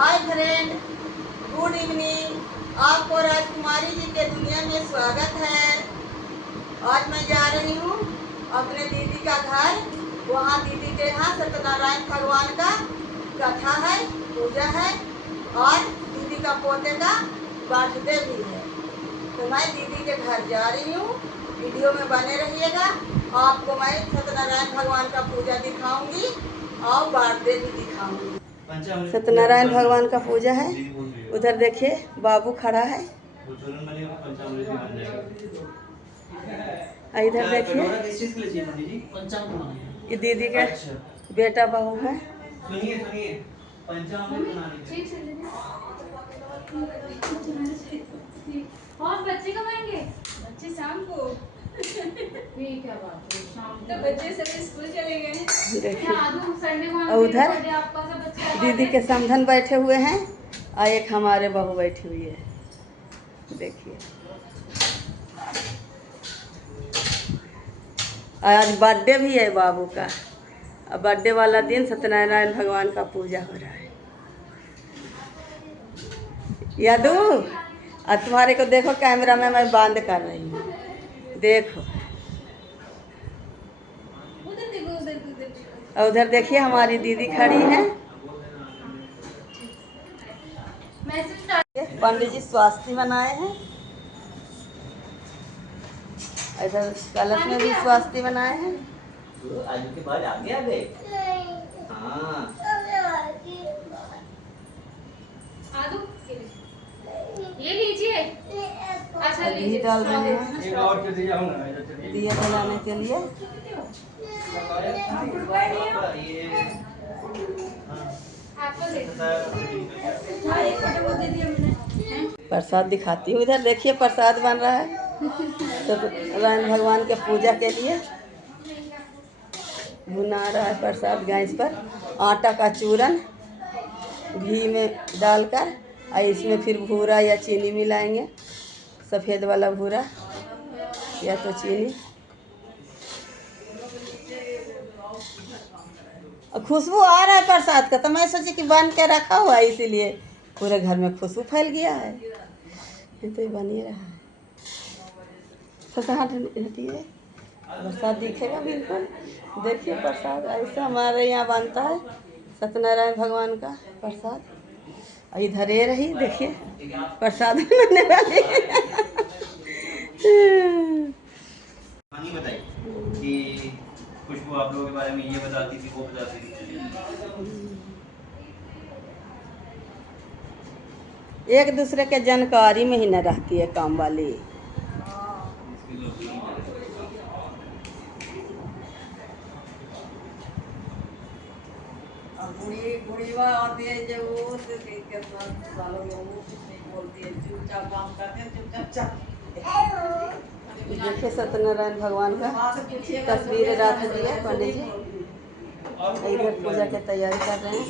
Hi friend, good evening. आपको राजकुमारी जी के दुनिया में स्वागत है। आज मैं जा रही हूँ अपने दीदी का घर। वहाँ दीदी के यहाँ सत्यनारायण भगवान का कथा है, पूजा है और दीदी का पोते का बर्थडे भी है। तो मैं दीदी के घर जा रही हूँ। वीडियो में बने रहिएगा। आपको मैं सत्यनारायण भगवान का पूजा दिखाऊंगी और बर्थडे भी दिखाऊंगी। सत्यनारायण भगवान का पूजा है। उधर देखिए बाबू खड़ा है। इधर देखिए ये दीदी का बेटा बहू है। और बच्चे कब आएंगे? बच्चे शाम को। ठीक है, बात है शाम को। तो बच्चे सभी स्कूल चले गए। देखिए और उधर दीदी के समधन बैठे हुए हैं और एक हमारे बहू बैठी हुई है। देखिए आज बर्थडे भी है बाबू का। और बर्थडे वाला दिन सत्यनारायण भगवान का पूजा हो रहा है। यादू और तुम्हारे को देखो कैमरा में मैं बंद कर रही हूँ। देखो और उधर देखिए हमारी दीदी खड़ी है। पंडित जी स्वास्थ्य बनाए हैं। इधर कलश में भी स्वास्थ्य बनाए हैं। आज के बाद आगे आ गए। हाँ ये लीजिए। अच्छा घी डाल रहे हैं दिया जलाने के लिए। प्रसाद दिखाती हूँ। इधर देखिए प्रसाद बन रहा है सत्यनारायण भगवान के पूजा के लिए। भुना रहा है प्रसाद गैस पर। आटा का चूरन घी में डालकर और इसमें फिर भूरा या चीनी मिलाएंगे। सफ़ेद वाला भूरा या तो चीनी। खुशबू आ रहा है प्रसाद का, तो मैं सोची कि बन के रखा हुआ है, इसीलिए पूरे घर में खुशबू फैल गया है। ये तो बन ही रहा है। हटिए, प्रसाद दिखेगा बिल्कुल। देखिए प्रसाद ऐसा हमारे यहाँ बनता है सत्यनारायण भगवान का प्रसाद। और इधर ये रही देखिए प्रसाद बनने वाली। बताइए कि खुशबू आप लोगों के बारे में ये बताती थी, वो बताती थी। एक दूसरे के जानकारी में ही न रहती है काम वाली। बुढ़ीवा आती है जो वो कितना सालों में वो कुछ नहीं बोलती है, चुपचाप काम करते हैं, चुपचाप। देखिए सत्यनारायण भगवान का तस्वीर रख दी है पंडित जी। इधर पूजा की तैयारी कर रहे हैं।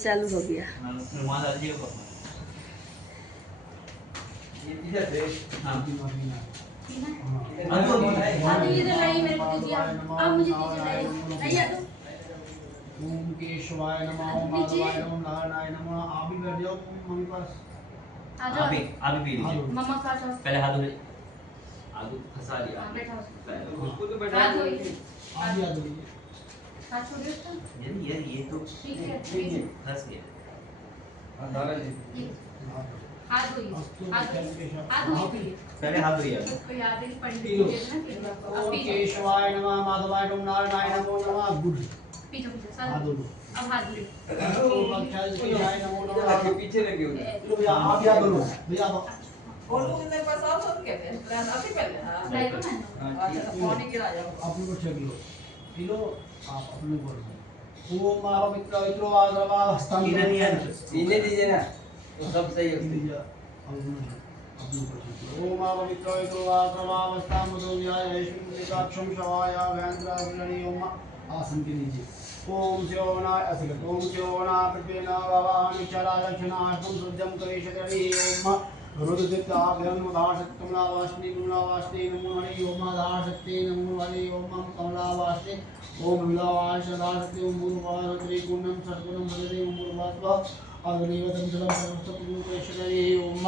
चालू हो गया। ओम केशवाय नमः, ओम माधवाय नमः, नारायणाय नमः। आप भी बैठ जाओ मम्मी पास। आप भी मम्मा का जाओ। पहले हाथ धो। आलू फंसा दिया। उसको तो बैठा आप भी आ जाइए। हाथ छोड़िए उसका। ये तो ठीक है फंस गया। हाथ धोइए। हाथ धोइए। पहले हाथ धोइए। उसको याद है कि पंडित जी ने ना ओम केशवाय नमः, माधवाय नमः, नारायणाय नमः। गुड पीछे सर। हाथ धो। अब हाथ धोइए। ओम अक्षय नमो नमः। पीछे लगे हुए। लो आप याद करो भैया। और लोग इधर प्रसाद सब कहते हैं प्लान अभी पहले। हां लाइक मैंने। अच्छा पानी गिरा जाओ। अपने को चेक लो। किलो आप अपने बोलो। ओम मारो मित्र मित्रो आद्रवा हस्तं। इन्हें दीजिए ना, वो सब सही है। ओम मारो मित्र मित्रो आद्रवा हस्तं मुदोयाय ऐश्वर्यकाक्षम शवाय वेंद्राग्रणी। ओम आसन के नीचे। ओम शिवनाय असगत। ओम शिवना प्रतिना भवानि चला दक्षिणार्थं शुद्धं करिष्यति। ओम रुद्रदित्याभ्यं धाशक्ति कमलावासिनी नमो हरि ओम धाशक्ति नमो हरि ओम कमलावासिनी ओम विलावाश धाशक्ति ओम गुरुवार त्रिगुणं सद्गुणं भजते ओम गुरुवात्व अग्निवतं जलं सर्वस्तपुरुषेश्वरी ओम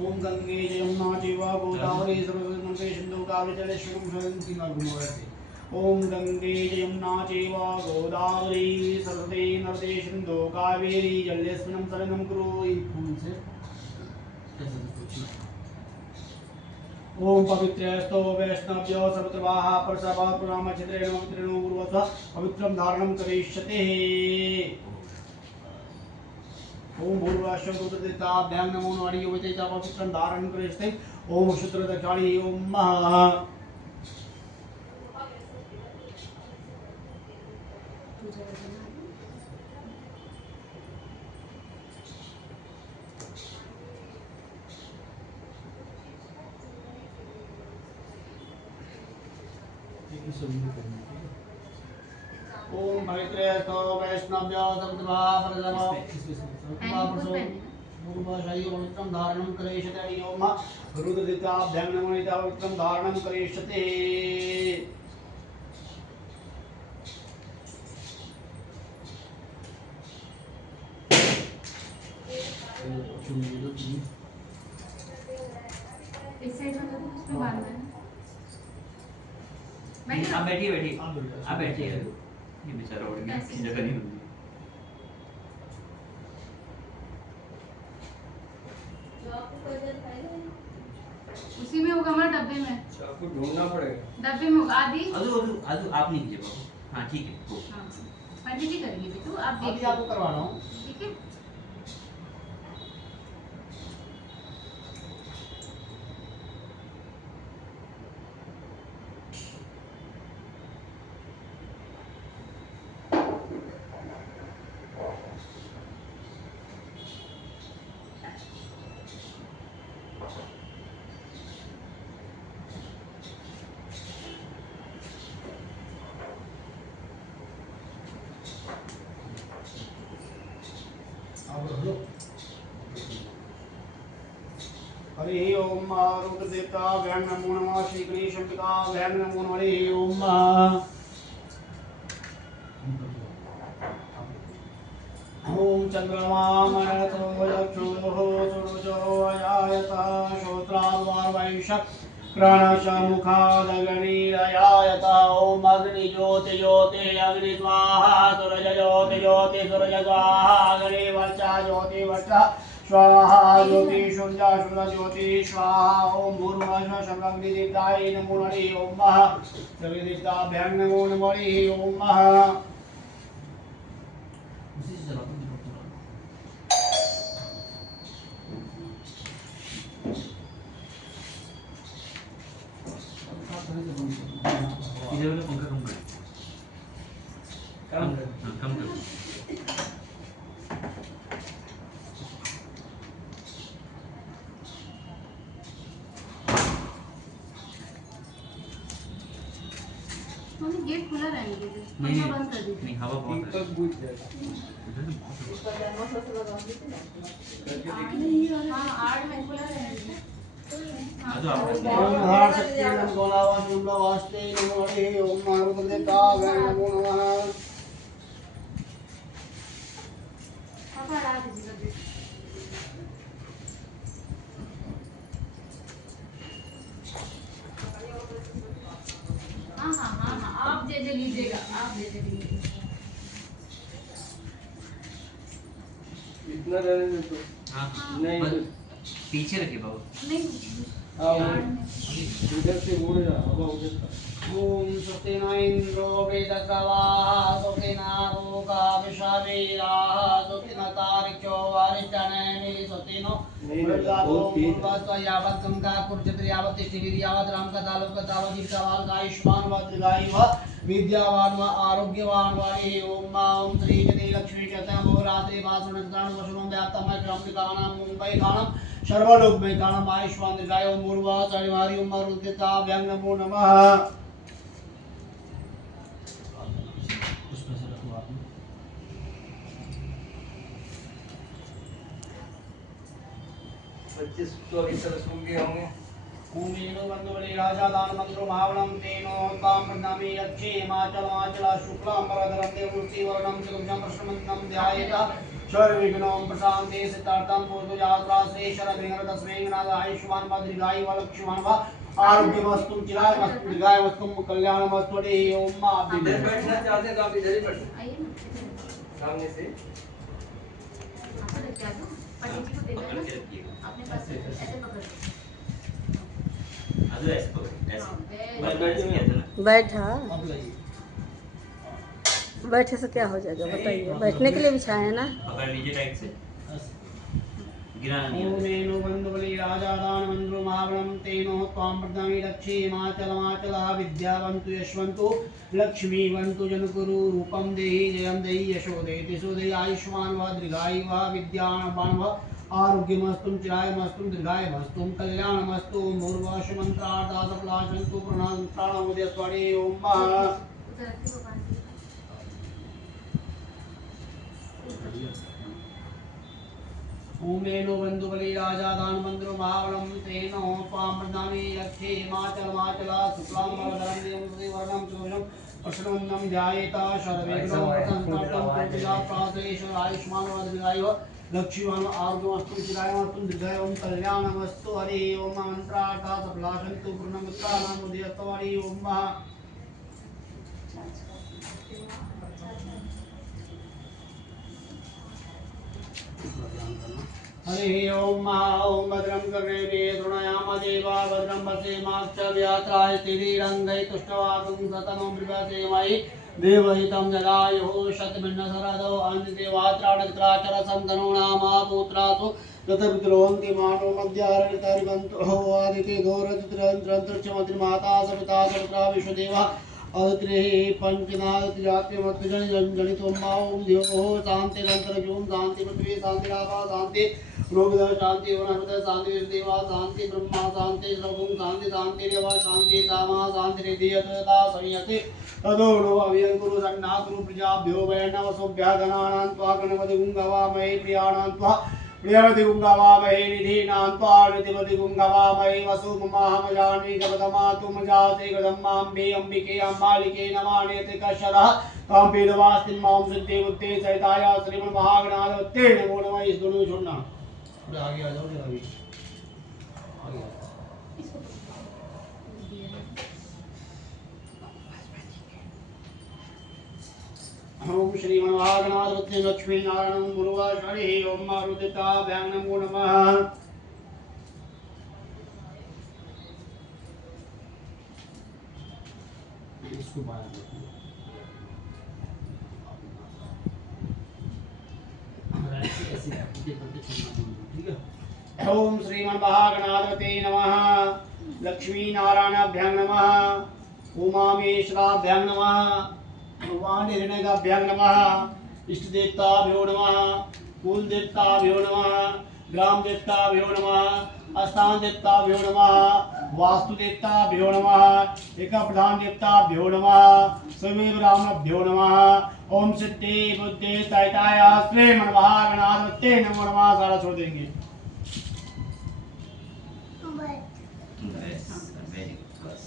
ओम गंगे यमुना चैव गोदावरी सरस्वती सिंधु कावेरी जलेस्मिन् सन्निधिं नमोस्ते ओम गंगे यमुना चैव गोदावरी सरस्वती नर्मदे सिंधु कावेरी जलेस्मिन् शरणं कुरु। ओम पवित्रस्तो वैष्णव्यो सर्वत्रवाः परसभा पुरामचित्रेण पवित्रेण गुरुवत्व पवित्रं धारणं करिष्यते। ओम भूर्वाश्व रुद्रदित्याभ्यां नमो हरि ओम तेजा पवित्रं धारणं करिष्यते। ओम शुद्रदक्षाणी ओम महा ओम पवित्रस्तो वैष्णव्यो सर्वत्रवाः परसभा पूर्वशायी पवित्रं धारणं करिष्यते। ओम रुद्रदित्याभ्यां नमो तेजा पवित्रं धारणं करिष्यते। इस साइड में उस पे बांधना है। आप बैठिए बैठिए आप बैठिए ये बेचारा उड़ गया किसी जगह नहीं मिली। उसी में होगा हमारे डब्बे में। आपको ढूंढना पड़ेगा डब्बे में होगा आदि। अदु अदु अदु आप नहीं कीजिए बाबू। हाँ ठीक है हो। हाँ पंडित जी करेंगे भी तो आप अभी देखिए आपको करवा रहा हूँ। ठीक है। हरि ओम रुद्रदेवताभ्यां नमो नमः श्री गणेशाम्बिकाभ्यां नमो नमः। हरि ओम ओम चंद्रमा मनतो चक्षुः सूर्यो अयायतः श्रोत्राद्वारवैशः प्राणशमुखादग्निरयायतः। ओम अग्नि ज्योति ज्योति अग्नि स्वाहा सूरज ज्योति ज्योति सूरज स्वाहा अग्नि वर्चा ज्योति वर्चा स्वाहा ज्योति सूर्या सूर्य ज्योति स्वाहा। ओम भूर्भुवः शमग्निदेवताय नमो हरि ओम सर्वदेवताभ्यां नमो नमः। हरि ओम उसी से चलाता हूँ। इधर वाला पंखा कम कर। कम कर। गेट खुला रहेंगे नहीं पंखा बंद कर दीजिए। नहीं हवा बहुत है। तक बुझ जाएगा इधर से बहुत है। हाँ आड़ में खुला रहेंगे। हाँ तो आप ओम धाशक्ति नमो गोलावासी उल्लावास्ते नमो हरि ओम रुद्रदेवताभ्यां नमो नमः। पापा हटा दीजिएगा गेट। हाँ हाँ हाँ हाँ आप दे लीजिएगा आप दे लीजिएगा। इतना रहने दे तो हाँ नहीं बस पीछे रखिए बाबू। नहीं आओ आड़ में। इधर से मुड़ जा हवा उधर का ओम स्वस्ति न इंद्रो वेदक्रवाः स्वस्ति न रोगा विश्ववीराः स्वस्ति न तारिक्यो वारिष्ठनेमि स्वस्ति नो मृगादो पूर्वस्व यावत् गंगा कुर्जत्र यावत् तिष्ठिभिः यावत् रामकथालोकः तावत् दीर्घकाल आयुष्मान् व दीर्घायुः विद्यावान् व आरोग्यवान् व हरि ओम ओम श्री जति लक्ष्मी चतुर्भुज रात्रि वासुनत्राण वशुनं व्याप्तम क्रमनिकानां मुंबई खानम सर्वलोक में खानम आयुष्मान दीर्घायु ओम पूर्वा हरि ओम रुद्रदेवताभ्यां नमो नमः। 25 24 साल स्कूल के होंगे। भूमेनो बंधुबली राजा दान मंत्रो महावणम तेनो ताम प्रणामी यक्षे हिमाचल माचल शुक्लां वरदरं देवरूपी वर्णं चतुर्भुजं प्रसन्नं ध्यायेत सर्वविघ्नं प्रशान्ते सिद्धार्थं पूर्तो यात्रा श्री शरदिनर तस्मेंगनाद आयुष्मान भद्रिगाय वलक्ष्मण व आरोग्यमस्तु चिरायमस्तु दीर्घायमस्तु कल्याणमस्तु हरि ओम मा इधर बैठना चाहते हैं तो आप इधर ही बैठो आइए ना सामने से। आपको लग गया तो पंडित जी को दे पकड़ देना के रखिएगा। अपने पास ऐसे पकड़ अदर ऐसे पकड़ ऐसे। हाँ, बैठ किया था ना। बैठा अब लाइए बैठे से क्या हो जाएगा बताइए, बैठने के लिए बिछाए हैं ना। पकड़ लीजिए टाइट से, गिराना नहीं है। ओमेनो बंधुबली राजा दान मंत्रो महावणम तेनो त्वां प्रदामि रक्षे हिमाचल माचल विद्यावन्तु यशवन्तु लक्ष्मीवन्तु जनकुरु रूपं देहि जयं देहि यशो देहि तिसो देहि आयुष्मान व दीर्घायु व विद्यावान व आरोग्यमस्तु चिरायमस्तु दीर्घायमस्तु कल्याणमस्तु मूर्वाश मंत्रार्थ प्लाशन्तु प्रणाम प्राणोदय स्वरे ओम उधर रखिए भगवान की। ओमेनो बंधुबली राजा दान मंत्रो महावणम तेनो त्वां प्रदामि यक्षे हिमाचल माचल शुक्लां वरदरं देवरूपी वर्णं चतुर्भुजं प्रसन्नं ध्यायेत सर्वविघ्नं प्रसन्नं पूजा प्रासेश आयुष्मान वरदीर्घायु लक्ष्मीवान आरोग्यमस्तु चिरायमस्तु दीर्घायुं कल्याणमस्तु हरि ओम मंत्रार्थ सफलाशन्तु पूर्णमुत्तानां उदयस्तु हरि ओम हरि ओम ओम भद्रं कर्णेभिः शृणुयाम देवा भद्रं पश्येमाक्षव्यात्राय स्थितिरङ्गैः तुष्टवागुं सतनुं बिभसेमहि देवहितं जगायुः शतमिन्नशरदो अन्तिदेवात्राणत्राचरसं धनूनामा पुत्रासु ततपितरोऽन्ति मानो मध्यारणितरिवन्तो आदिते घोरतित्रन्त्रन्त्रक्षमत्रिमाता सविता सवित्रा विश्वदेवा अत्रेः पंचनादतिजात्यमत्जनितं मां द्योः शान्तिरन्तरिक्षं शान्ति पृथ्वी शान्तिरापः शान्ति रोगदः शान्ति वनस्पतयः शान्ति देवा शान्ति ब्रह्मा शान्ति सर्वं शान्ति शान्तिरेव शान्ति सामा शान्तिरिधीयता संयते तदो नो अव्यङ्कुरु सन्नाकुरु प्रजाभ्यो वयनवसोभ्यः गणानां त्वा गणपति गुङ्गवामहे प्रियाणां त्वा प्रियवति गुङ्गवामहे निधीनां त्वा निधिपति गुङ्गवामहे वसु ममाहमजानि गपदमातु मजाते गदम्माम्बे अम्बिके अम्बालिके नमानेति कशरः तां वेदवास्तिं मां सिद्धे बुद्धे सहिताय श्रीमन्महागणाधिपते नमो नमः। इस दोनों में छोड़ना, थोड़ा आगे आ जाओ जरा भी आगे ओम श्रीमन्महागणाधिपते लक्ष्मी नारायणं गुरुवासरे ओम मारुतिताभ्यां नमो नमः। इसको बाहर ओम श्रीमन्महागणाधिपते नमः। लक्ष्मी नारायणाभ्यां नमः। उमामेश्वराभ्यां नमः। वाणिर्णगाभ्यां नमः। इष्ट देवताभ्यो नमः। कुल देवताभ्यो नमः। ग्राम देवताभ्यो नमः। स्थान देवताभ्यो नमः। वास्तु देवताभ्यो नमः। एक प्रधान देवताभ्यो नमः। स्वयं ब्राह्मणभ्यो नमः। ओम सिद्धि बुद्धि सहिताय श्रीमन्महागणाधिपते नमो नमः। सारा छोड़ देंगे। वेरी गुड बस।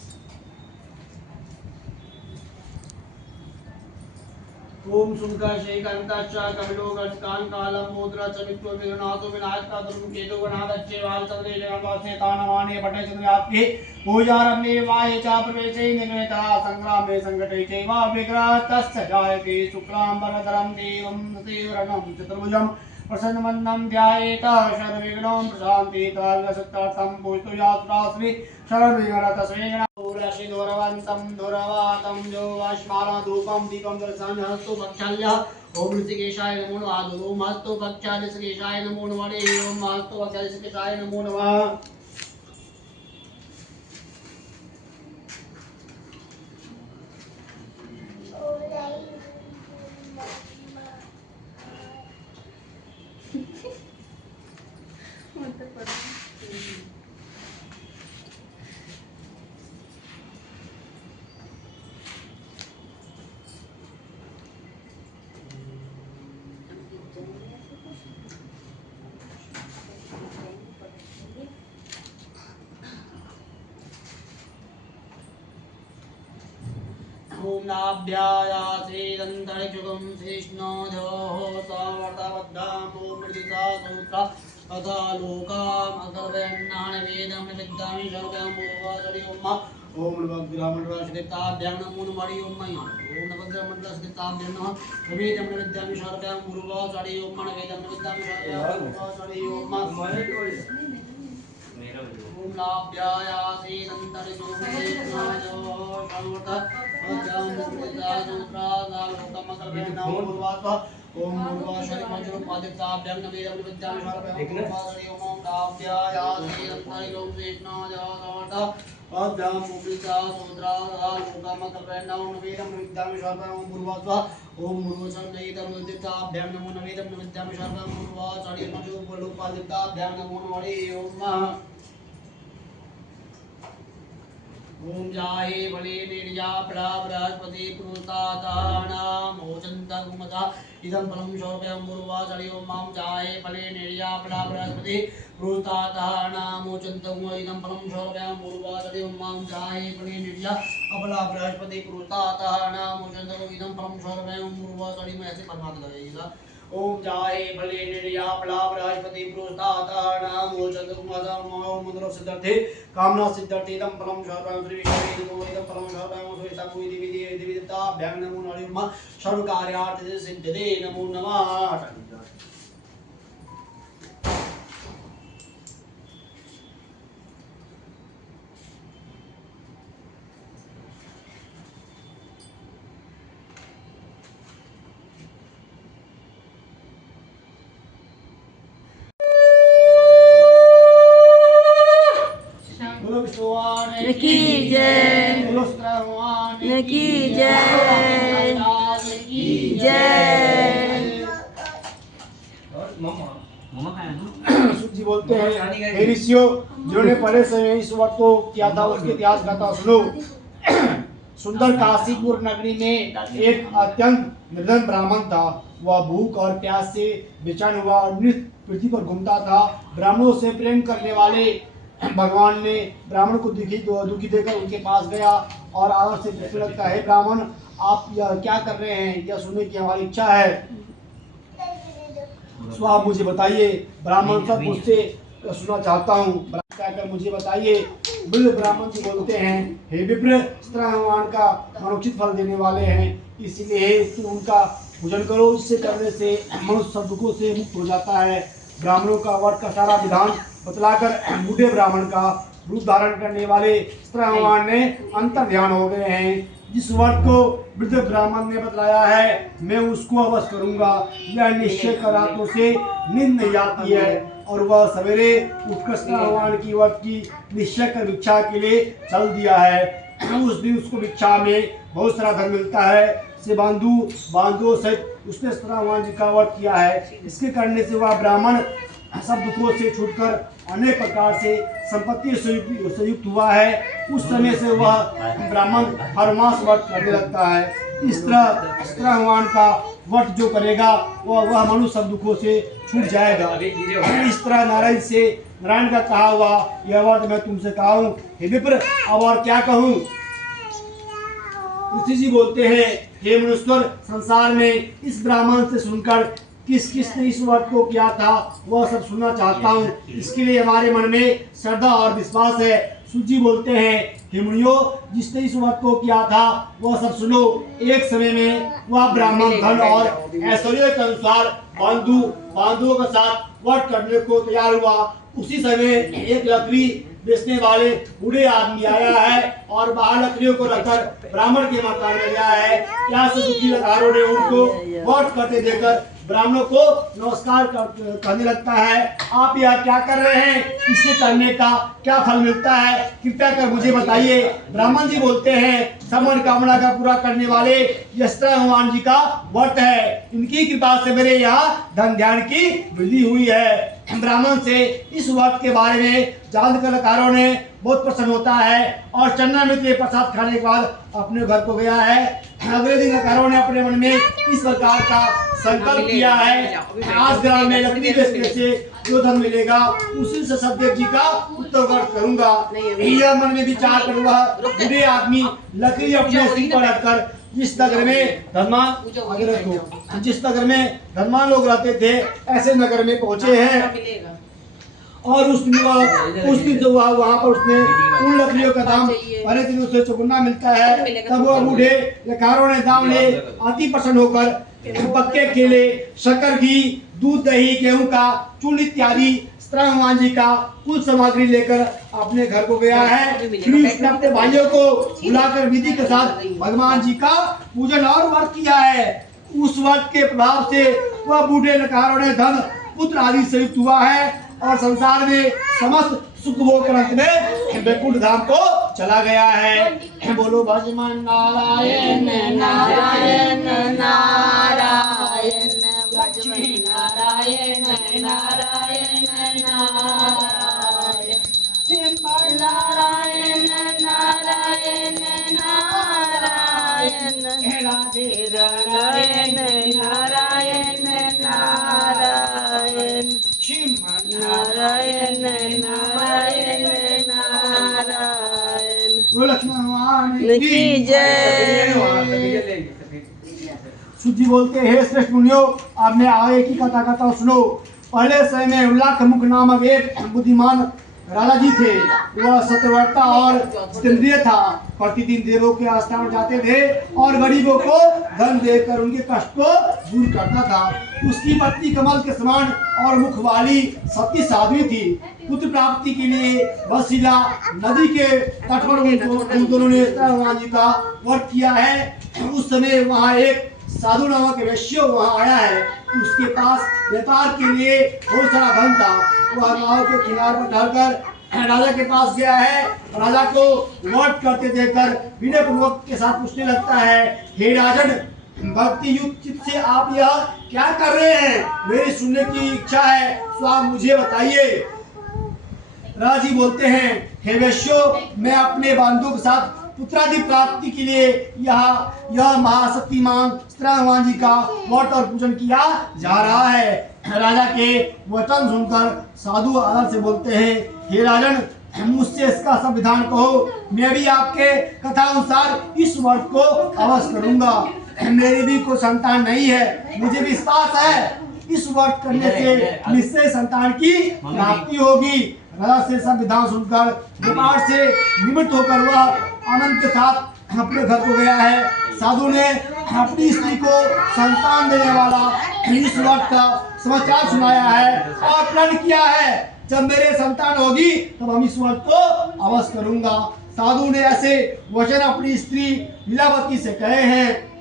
ओम सुंदर कंताच कविलो गणकान कालम मुद्रा चमित्व विघ्नातो विनायक का दुर्म केतु गणादच्चे वाल चंद्रे जगन्वासे तानवाने पटे चंद्र आपके पूजारम्भे वाये च प्रवेशे निमेता संग्रामे संकटे चैव विग्रहतस्य जायते शुक्लांबरधरं देवं नतीवरणं चतुर्भुजं प्रसन्नवदनं ध्यायेत सर्वविघ्नं प्रशान्तिर्गसत्तार्थं पूजतु यात्रा श्री सर्वविघ्नतस्मै पूर्णश्री दूरवन्तं दूरवातं जो वाष्माला धूपं दीपं दर्शनं हस्तु भक्षाल्यः ओम ऋषिकेशाय नमो नमः। ओम हस्तु भक्षाय ऋषिकेशाय नमो नमः। ओम हस्तु भक्षाय ऋषिकेशाय नमो नमः। नाभ्यायासेदन्तरिक्षुगं शेष्णोधोः सावर्तबद्धामो मृदिता सूत्रा तथा लोकाम् अगर्वयन्नानि वेदं विद्यामि सर्वं ओम नमग्रमण्डलस्थिताभ्यां नमो नमः हरि ओम ओम नमग्रमण्डलस्थिताभ्यां नमः वेदं विद्यामि सर्वं गुरुवासरि ओम मन वेदं विद्यामि सर्वं गुरुवासरि ओम ओम नाभ्यायासेदन्तरिक्षुगं शेष्णोधोः ओम गुरुवासरि मजुर्पादिताभ्यां वेदं विद्यामि सर्वं गुरुवासरि ओम नाभ्यायासेदन्तरिक्षुगं शेष्णोधोः अद्यां मुक्ता समुद्रा लोकामकल्पयन्नां वेदं विद्यामि सर्वं गुरुवासः ओम गुरुवचन नैदं विद्याभ्यां नमो नवेदं विद्यामि सर्वं गुरुवासरि मजुर्पादिताभ्यां नमो नमः हरि ओम ओम जाये बले निर्या प्रा बृहस्पति पुरुषातानाम ओचन्ता गुमता इदं परम शोभयं गुरुवासरि ओम मां जाये बले निर्या प्रा बृहस्पति पुरुषातानाम ओचन्ता गुम इदं परम शोभयं गुरुवासरि ओम मां जाये बले निर्या अपला बृहस्पति पुरुषातानाम ओचन्ता गुम इदं परम शोभयं गुरुवासरि में ऐसे परमात्मा लगेगा ओम जाये भले निर्या प्ला बृहस्पति पुरुषातानाम ओचन्ता गुम ओम मंत्र सिद्धर्थे कामना सिद्धर्थे इदं परम शोभयं श्री विष्णु इदं परम शोभयं श्री तमुई देवी देवता भ्यां नमो नमः सर्व कार्यार्थ सिद्धते नमो नमः की जय की जय की जय। सूत जी बोलते हैं हे ऋषियों जिन्होंने पहले समय इस वर्त को किया था उसके इतिहास गाथा सुनो। सुंदर काशीपुर नगरी में एक अत्यंत निर्धन ब्राह्मण था। वह भूख और प्यास से बेचैन हुआ और नित्य पृथ्वी पर घूमता था। ब्राह्मणों से प्रेम करने वाले भगवान ने ब्राह्मण को दुखी देकर उनके पास गया और आदर से पूछने लगता है ब्राह्मण आप यह क्या कर रहे हैं, यह सुनने की हमारी इच्छा है, सो आप मुझे बताइए। ब्राह्मण सब मुझसे सुनना चाहता हूँ, कहकर मुझे बताइए। वृद्ध ब्राह्मण जी बोलते हैं हे विप्र भगवान का मनोचित फल देने वाले हैं, इसलिए तुम उनका पूजन करो। इससे करने से मनुष्य सब दुखों से मुक्त हो जाता है। ब्राह्मणों का वर्त का सारा विधान बतलाकर बूढ़े ब्राह्मण का रूप धारण करने वाले भगवान ने अंतर ध्यान हो गए हैं। जिस वर्त को वृद्ध ब्राह्मण ने बतलाया है मैं उसको अवश्य करूंगा, यह निश्चय कर रातों से नींद नहीं आती है। और वह सवेरे उठकर भगवान की वर्त की निश्चय कर भिक्षा के लिए चल दिया है। उस दिन उसको भिक्षा में बहुत सारा धन मिलता है। से बांधुओं सहित उसने भगवान जी का वर्त किया है। इसके करने से वह ब्राह्मण सब दुखों से छूटकर अनेक प्रकार से संपत्ति से युक्त हुआ है। उस समय से वह ब्राह्मण हर मास व्रत करने लगता है। इस तरह भगवान का व्रत जो करेगा वह मनुष्य सब दुखों से छूट जाएगा। इस तरह नारायण का कहा हुआ यह व्रत मैं तुमसे कहा हूँ हे विप्र, अब और क्या कहूँ। ऋषि जी बोलते हैं हे मनुष्य, संसार में इस ब्राह्मण से सुनकर किस ने इस व्रत को किया था वह सब सुनना चाहता हूँ। इसके लिए हमारे मन में श्रद्धा और विश्वास है। सूजी बोलते हैं हे मुनियों, जिसने इस व्रत को किया था वह सब सुनो। एक समय में वह ब्राह्मण धन और ऐश्वर्य के अनुसार बंधुओं के साथ व्रत करने को तैयार हुआ। उसी समय एक लकड़ी बेचने वाले बूढ़े आदमी आया है और बाहर लकड़ियों को रखकर ब्राह्मण के मकान में गया है। यहाँ से दुखी लकड़ों ने उनको व्रत करते देखकर ब्राह्मणों को नमस्कार कहने लगता है आप यह क्या कर रहे हैं, इसके करने का क्या फल मिलता है, कृपया कर मुझे बताइए। ब्राह्मण जी बोलते हैं सब मनोकामना का पूरा करने वाले यस्त्र भगवान जी का व्रत है, इनकी कृपा से मेरे यहाँ धन ध्यान की वृद्धि हुई है। ब्राह्मण से इस व्रत के बारे में जान कलाकारों ने बहुत प्रसन्न होता है और चन्ना मित्र प्रसाद खाने के बाद अपने घर को गया है। अगले दिन लकारों ने अपने मन में इस प्रकार का संकल्प किया है, आज ग्राम में लकड़ी बेचने से जो धन मिलेगा उसी से सतदेव जी का उत्तरवर्त करूंगा। यह मन में विचार कर वह बूढ़े आदमी लकड़ी अपने सिर पर रखकर जिस नगर में धनवान लोग रहते थे ऐसे नगर में पहुंचे हैं। और उस दिन जो हुआ वहाँ पर उसने उन लकड़ियों का दाम पहले दिन उसे चौगुना मिलता है। तब वह बूढ़े लकारों ने दाम ले अति प्रसन्न होकर पक्के केले, शक्कर, घी, दूध, दही, गेहूं का चूर्ण इत्यादि भगवान जी का कुल सामग्री लेकर अपने घर को गया है। फिर उसने अपने भाइयों को बुलाकर विधि के साथ भगवान जी का पूजन और व्रत किया है। उस व्रत के प्रभाव से वह बूढ़े लकारों ने धन, पुत्र आदि से युक्त हुआ है और संसार में समस्त सुख भोग कर अंत में वैकुंठ धाम को चला गया है। बोलो भजमान नारायण नारायण नारायण भजमान नारायण नारायण नारायण नारायण नारायण नारायण राधे नारायण नारायण नारायण नारायण नारायण नारायण लक्ष्मण की जय। शुद्धि बोलते हे श्रेष्ठ मुनियो, आपने आगे की कथा सुनो। पहले समय में उल्लाख मुख नामक एक बुद्धिमान राजा जी थे। वह सत्यव्रता और जितेंद्रिय था। प्रतिदिन देवों के आस्थान जाते थे और गरीबों को धन देकर उनके कष्ट को दूर करता था। उसकी पत्नी कमल के समान और मुख वाली सती साध्वी थी। पुत्र प्राप्ति के लिए वसीला नदी के तट पर उन दोनों ने भगवान जी का व्रत किया है। उस समय वहाँ एक साधु नामक वैश्य वहाँ आया है। उसके पास व्यापार के लिए बहुत सारा धन था। वह नाव के किनारे पर ढलकर राजा के पास गया है। राजा को व्रत करते देखकर विनय पूर्वक के साथ पूछने लगता है, हे राजन, भक्ति युक्त चित्त से आप यह क्या कर रहे हैं? मेरी सुनने की इच्छा है, तो आप मुझे बताइए। राजा जी बोलते हैं, हे वैश्यो, मैं अपने बंधु के साथ पुत्रादि प्राप्ति के लिए यह महाशक्तिमान भगवान जी का व्रत और पूजन किया जा रहा है। राजा के वचन सुनकर साधु आदर से बोलते हैं, हे राजन, मुझसे इसका संविधान कहो, मैं भी आपके कथा अनुसार इस व्रत को अवश्य करूंगा। मेरी भी कोई संतान नहीं है, मुझे विश्वास है इस व्रत करने से निश्चय संतान की प्राप्ति होगी। राजा से सब विधान सुनकर व्यापार से निवृत्त होकर वह आनंद के साथ अपने घर को गया है। साधु ने अपनी स्त्री को संतान देने वाला इस व्रत का समाचार सुनाया है और प्रण किया है, जब मेरे संतान होगी तब हम इस व्रत को अवश्य करूंगा। साधु ने ऐसे वचन अपनी स्त्री लीलावती से कहे हैं।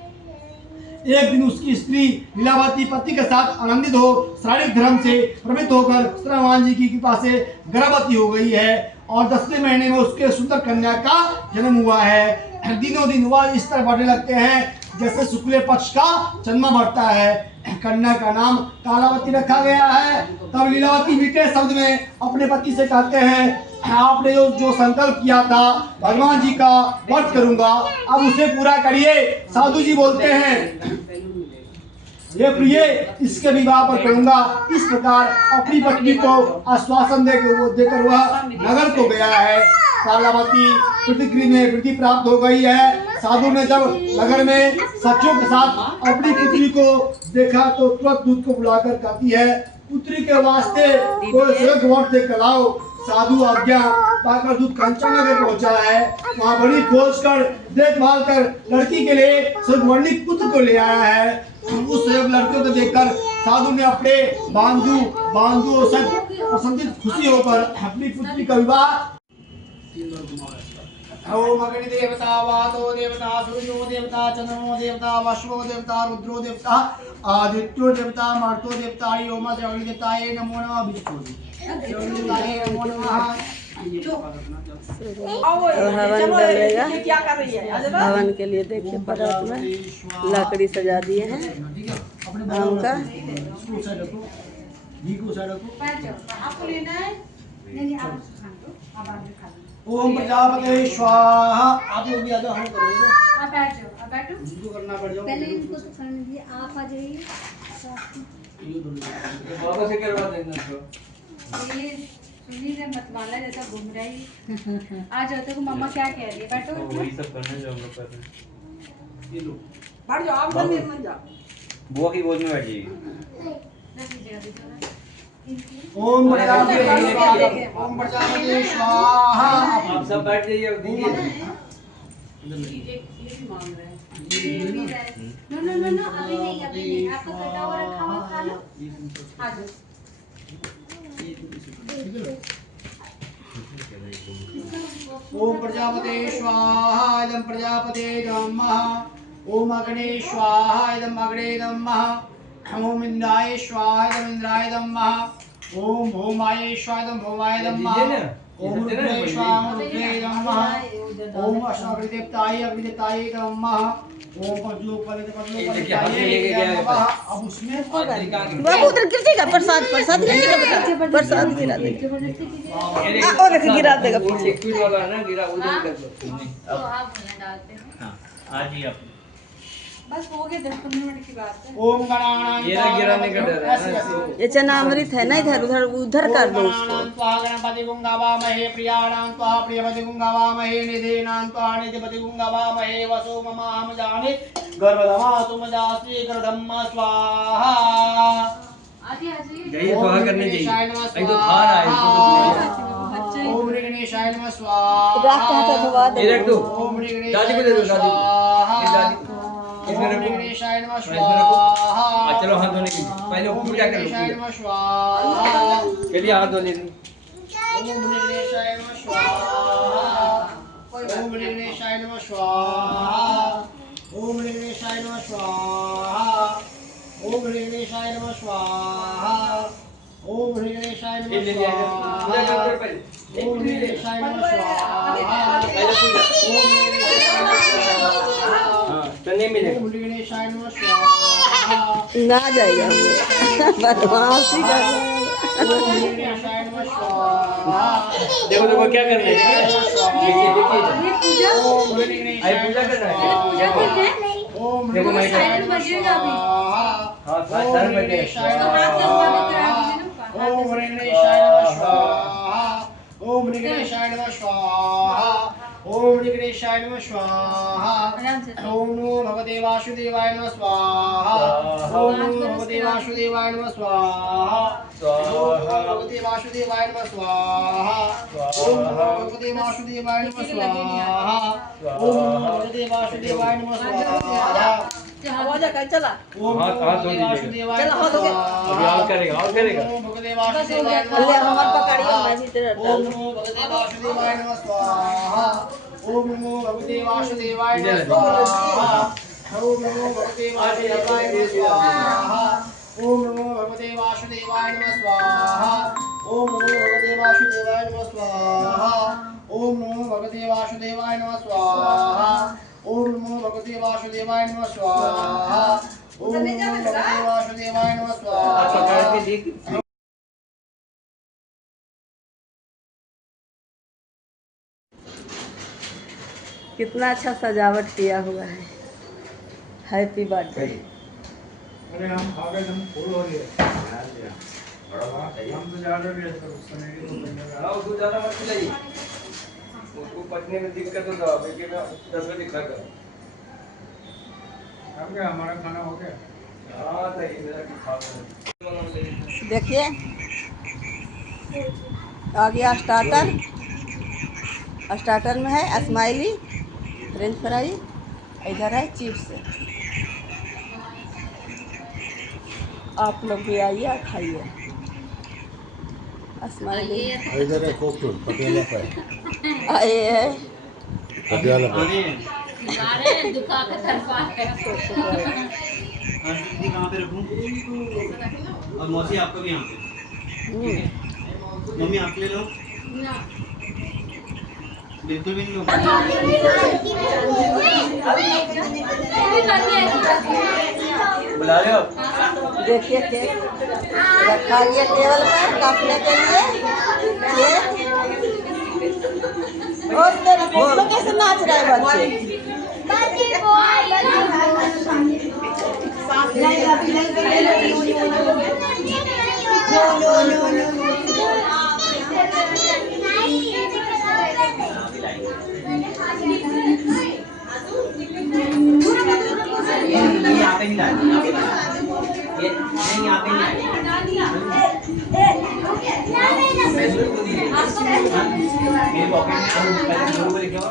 एक दिन उसकी स्त्री लीलावती पति के साथ आनंदित हो शारीरिक धर्म से प्रवृत्त होकर भगवान जी की कृपा से गर्भवती हो गई है और 10वें महीने में उसके सुंदर कन्या का जन्म हुआ है। दिनों दिन वह इस तरह बढ़ने लगते हैं जैसे शुक्ल पक्ष का चंद्रमा बढ़ता है। कन्या का नाम कालावती रखा गया है। तब लीलावती मीठे शब्द में अपने पति से कहते हैं, आपने जो संकल्प किया था भगवान जी का व्रत करूंगा, अब उसे पूरा करिए। साधु जी बोलते हैं, ये प्रिय, इसके विवाह पर करूंगा। इस प्रकार अपनी पत्नी को आश्वासन देकर वह नगर को गया है। कालावती प्रतिक्रिया में वृद्धि प्राप्त हो गई है। साधु ने जब नगर में सखियों के साथ अपनी पुत्री को देखा तो तुरंत दूध को बुलाकर कहती है, पुत्री के वास्ते कोई स्वर्ग वट से कलाओ। साधु आज्ञा पाकर दूध कंचन नगर पहुंचा है। वहाँ बड़ी खोज कर देखभाल कर लड़की के लिए स्वर्गवर्णिक पुत्र को ले आया है। उस लड़कियों को देखकर साधु ने अपने बांधु प्रसन्नित खुशी होकर अपनी पुत्री का विवाह। ओम अग्नि देवता, वातो देवता, सूर्यो देवता, चंद्रो देवता, वशो देवता, रुद्रो देवता, आदित्यो देवता, मर्तो देवता, ओम अग्नि देवताये नमो नमः। हवन बनेगा। हवन के लिए देखिए परात में लकड़ी सजा दिए हैं आम का। आपको लेना है? नहीं, आप खा लो, आप बाद में खा लो। ओम प्रजापते स्वाहा। आप लोग भी आ जाओ, हम करोगे आप बैठ जाओ, आप बैठो। तो करना पड़ जाओ। पहले इनको तो करने दीजिए, आप आ जाइए। बाबा से करवा देना तो। ये सुनील है मतवाला जैसा घूम रहा है। आ जाओ, देखो मम्मा क्या कह रही है, बैठो। वही सब करने जो हम लोग कर रहे हैं। ये लो। बैठ जाओ, आप अंदर मत जाओ। बुआ की गोद में बैठिए। रख दीजिएगा, दीजिएगा। ओम प्रजापते स्वाहा। ओम प्रजापते स्वाहा। आप सब बैठ जाइए अब दीजिए। ये भी मांग रहा है। नो नो नो नो, अभी नहीं, अभी नहीं। आपका कटा हुआ रखा हुआ खा लो। आ जाओ। ओम प्रजापते स्वाहा। इदं प्रजापते नमः। ओम अग्ने स्वाहा। इदं अग्ने नमः। ओम इंद्राय स्वाहा। इदं इंद्राय नमः। ओम भौमाय स्वाहा। इदं भौमाय नमः। ओम रुद्राय स्वाहा। रुद्राय नमः। ओम अग्निदेवताय अग्निदेवताय नमः। ओम पद्लोपलिताय नमः। अब उसमें बाबू उधर गिर जाएगा, प्रसाद प्रसाद गिर जाएगा, प्रसाद गिरा देगा। और रख गिरा देगा वो लिक्विड वाला है ना, गिरा उधर कर दो। तो आप बोलना डालते हैं। हाँ, आज ही आप बस हो गए 10-15 मिनट की बात है। ओम गणानां ये ना गिराने का डर है ना। ये चनामृत है ना, इधर उधर उधर कर दो उसको। त्वा गणपति गुंगावामहे प्रियाणां त्वा प्रियपति गुंगावामहे निधीनां त्वा निधिपति गुंगावामहे वसो ममाम जाने गर्भधमातु मजासि गर्भधम्मा स्वाहा। आजी आजी। जाइए स्वाहा करने जाइए। अभी तो खा रहा है इसको तो। ओम गणेशाय नमः स्वाहा। राख कहाँ से धवा दे। ये रख दो। ओम दादी को दे दो, दादी को। ये दादी इसमें रखो। गणेशाय नमः इसमें रखो। स्वाहा। चलो हाथ धोने के लिए पहले पूजा करो। गणेशाय पूजा नमः स्वाहा। के लिए हाथ धोने की। ओम गणेशाय नमः स्वाहा। ओम गणेशाय नमः स्वाहा। ओम गणेशाय नमः स्वाहा। ओम गणेशाय नमः स्वाहा। ओम गणेशाय ये ले नमः लिया पूजा करो स्वाहा। पहले। ओम गणेशाय नमः स्वाहा। पहले पूजा। ओम गणेशाय नमः स्वाहा। हाँ, तो नहीं मिलेगा। ओम गणेशाय नमः स्वाहा। ना जाएगा वो बदमाशी कर रहा है। ओम गणेशाय नमः स्वाहा। देखो देखो क्या करना है। देखिए देखिए। ये पूजा ओम गणेशाय अरे पूजा करना है। पूजा करना है। ओम देखो मैं साइलेंट बजिएगा अभी। हाँ, साइलेंट बजिएगा। इसका हाथ से स्वागत करा दीजिए ना। ओम गणेशाय नमः स्वाहा। ओम गणेशाय नमः स्वाहा। ओम गणेशाय नमः स्वाहा। आराम से। ओम नमो भगवते वासुदेवाय नमः स्वाहा। ओम नमो भगवते वासुदेवाय नमः स्वाहा। ओम नमो भगवते वासुदेवाय नमः स्वाहा। ओम नमो भगवते वासुदेवाय नमः स्वाहा। ओम नमो भगवते वासुदेवाय नमः स्वाहा। आवाज कर चला। ओम हाथ नमो धो भगवते दीजिएगा। वासुदेवाय चलो, नमः हाथ धो के। स्वाहा। अभी और करेगा और करेगा। ओम नमो भगवते वासुदेवाय नमः ले स्वाहा। हमार पकड़ियो, मैं भी तेरा ओम डाल। नमो भगवते वासुदेवाय नमः स्वाहा। ओम नमो भगवते वासुदेवाय नमः स्वाहा। ओम नमो भगवते वासुदेवाय नमः स्वाहा। ओम नमो भगवते वासुदेवाय नमः स्वाहा। ओम नमो भगवते वासुदेवाय नमः स्वाहा। ओम नमो भगवते वासुदेवाय नमः स्वाहा। ओम नमो भगवते वासुदेवाय नमः स्वाहा। ओम नमो भगवते वासुदेवाय नमः आप पकड़ स्वाहा। के देखिए। कितना अच्छा सजावट किया हुआ है। Happy birthday. अरे हम खा गए, हम फूल हो गए। हम तो जा रहे हैं उस समय के तो बंदा। हाँ, दूध ज़्यादा मत खिलाइए। उसको पचने में दिक्कत हो तो आप एक 10 बजे खा कर। अब क्या हमारा खाना हो गया? हाँ, तो ये मेरा भी खा कर। देखिए आ गया स्टार्टर। स्टार्टर में है स्माइली, फ्रेंच फ्राई, इधर है चिप्स। आप लोग भी आइए खाइए। स्माइली इधर है कोकटून पटियाला पे। आए है पटियाला पे। दुखा का तरफा है। कहाँ पे रखूँ? और मौसी आपका भी यहाँ पे। मम्मी आप ले लो। बिल्कुल भी नहीं लो। बुला रहे हो? देखिए केक रखा गया टेबल पर काटने के लिए। केक और तेरा फोटो कैसे नाच रहा है बच्चे? यहाँ पे नहीं डालनी, यहाँ पे नहीं डालनी। ये नहीं, यहाँ पे नहीं मेरे पॉकेट में लेके आओ।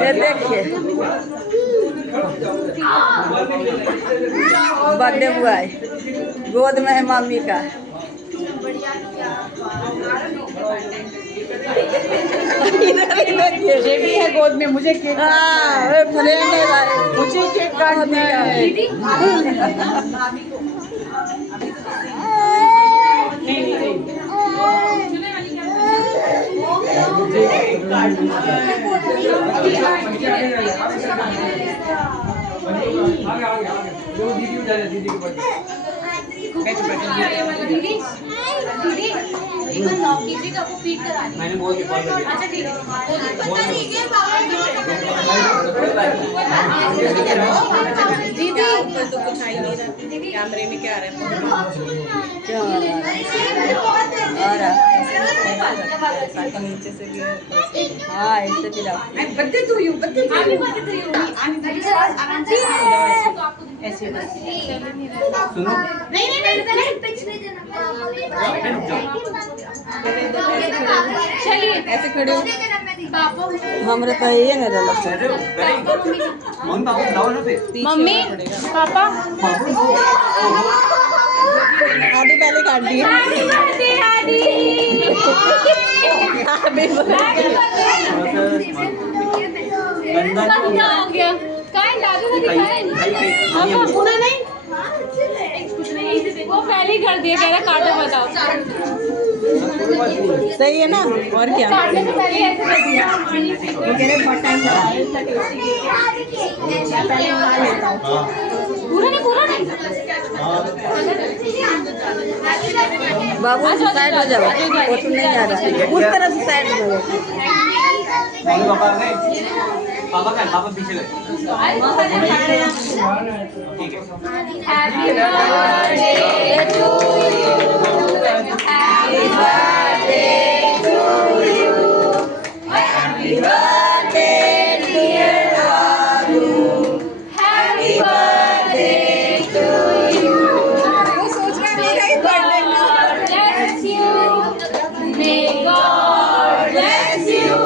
ये देखिए बर्थडे हुआ है, गोद में है मम्मी का। ये भी है गोद में, मुझे केक फ्रेंड है भाई, मुझे केक काटना है। दीदी उठा रहे, दीदी के पास मैंने बोल दिया, कॉल कर दिया। अच्छा ठीक है। दीदी तो कुछ आई नहीं रहा, कैमरे में क्या आ रहा है? क्या आ रहा है? नीचे से भी हाँ ऐसे भी रहा। Birthday to you, birthday to you, ऐसे सुनो, नहीं पिच नहीं देना। चलिए ऐसे खड़े हो। पापा हमरे तो ये नहीं रहा। मम्मी पापा बुलाओ ना फिर। मम्मी पापा आधी पहले काट दी। गंदा क्या हो गया? कहाँ दादू ने दिखाया नहीं? कुछ नहीं, वो पहले ही कर दिया, कह रहा काटो बताओ। सही है ना? और क्या? काटने से पहले ऐसे कर दिया। वो कह रहे बहुत टाइम लगा पहले उड़ा लेता हूँ। पूरा नहीं। बाबू साइड हो जाओ, फोटो नहीं आ रहा, उस तरह से साइड हो जाओ। मम्मी पापा आ गए, पापा का पापा पीछे गए। ठीक है। Happy birthday to you. Happy birthday to you. Happy birthday dear Babu. Happy birthday to you. वो सोच रहा है मेरा ही birthday God bless you. May God bless you.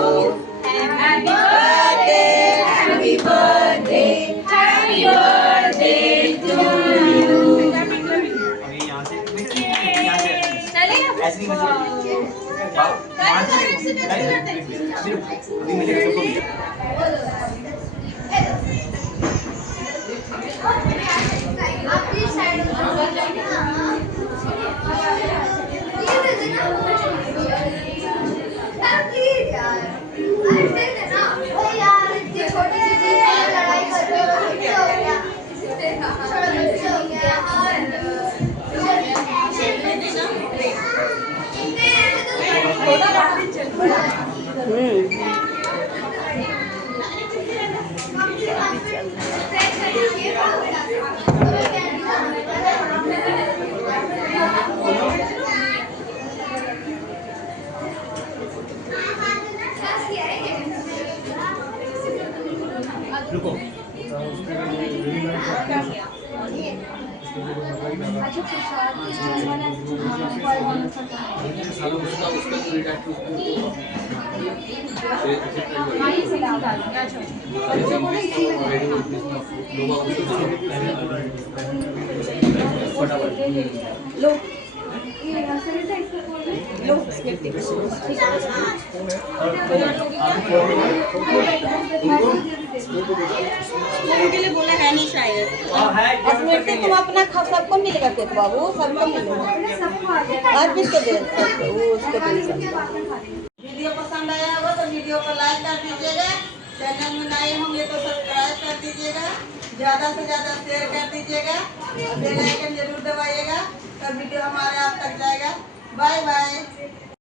Happy birthday. Happy birthday. Happy birthday to you. अभी यहाँ से ऐसे नहीं बचेगा। अभी मुझे सबको मिला। रुको। अच्छा प्रसाद हाँ ये सही निकाल दिया। अच्छा बच्चों को ना इसी में लो ये नर्सरी से इसको खोल लो उनके लिए बोला है नहीं शायद। स्मृति तुम अपना खा, सबको मिलेगा केक बाबू, सबको मिलेगा। हर किस को दे सकते वो उसको दे सकते। वीडियो पसंद आया होगा तो वीडियो को लाइक कर दीजिएगा, चैनल में नए होंगे तो सब्सक्राइब कर दीजिएगा, ज़्यादा से ज़्यादा शेयर कर दीजिएगा, बेल आइकन जरूर दबाइएगा, तब वीडियो हमारे आप तक जाएगा। Bye bye.